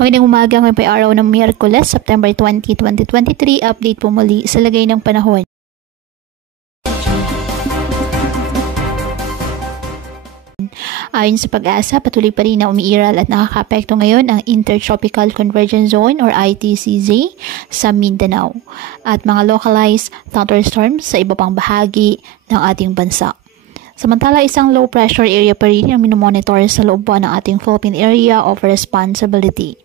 Magandang umaga, ngayon po ay araw ng Miyerkules, September 20, 2023. Update po muli sa lagay ng panahon. Ayon sa Pag-asa, patuloy pa rin na umiiral at nakakaapekto ngayon ang Intertropical Convergence Zone or ITCZ sa Mindanao at mga localized thunderstorms sa iba pang bahagi ng ating bansa. Samantala, isang low pressure area pa rin ang minomonitor sa loob po ng ating Philippine Area of Responsibility.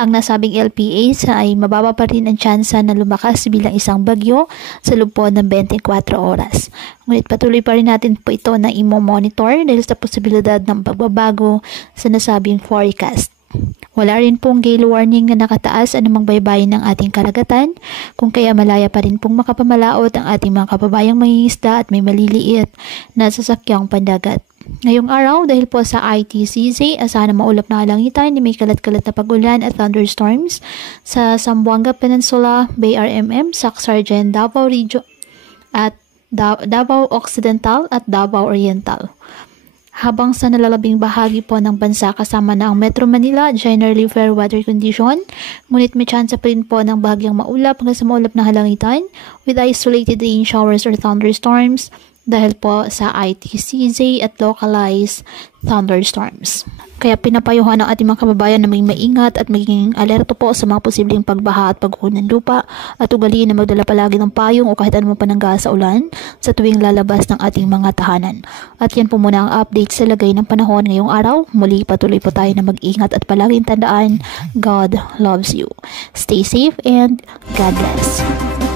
Ang nasabing LPAs ay mababa pa rin ang tsansa na lumakas bilang isang bagyo sa loob po ng 24 oras. Ngunit patuloy pa rin natin po ito na imo-monitor dahil sa posibilidad ng pagbabago sa nasabing forecast. Wala rin pong gale warning na nakataas anumang baybayin ng ating karagatan, kung kaya malaya pa rin pong makapamalaot ang ating mga kababayang mangingisda at may maliliit na sasakyang pandagat. Ngayong araw, dahil po sa ITCZ, asahan na maulap na kalangitan ni may kalat-kalat na pag-ulan at thunderstorms sa Zamboanga Peninsula, BRMM, Sac-Sargent, Davao Region at Davao Occidental at Davao Oriental. Habang sa nalalabing bahagi po ng bansa kasama na ang Metro Manila, generally fair weather condition, ngunit may tsansa pa rin po ng bahagyang maulap hanggang sa maulap na halangitan with isolated rain showers or thunderstorms dahil po sa ITCZ at localized thunderstorms. Kaya pinapayuhan ng ating mga kababayan na may maingat at maging alerto po sa mga posibleng pagbaha at pagguho ng lupa at ugaliin na magdala palagi ng payong o kahit anumang panangga sa ulan sa tuwing lalabas ng ating mga tahanan. At yan po muna ang update sa lagay ng panahon ngayong araw. Muli patuloy po tayo na mag-ingat at palaging tandaan, God loves you. Stay safe and God bless.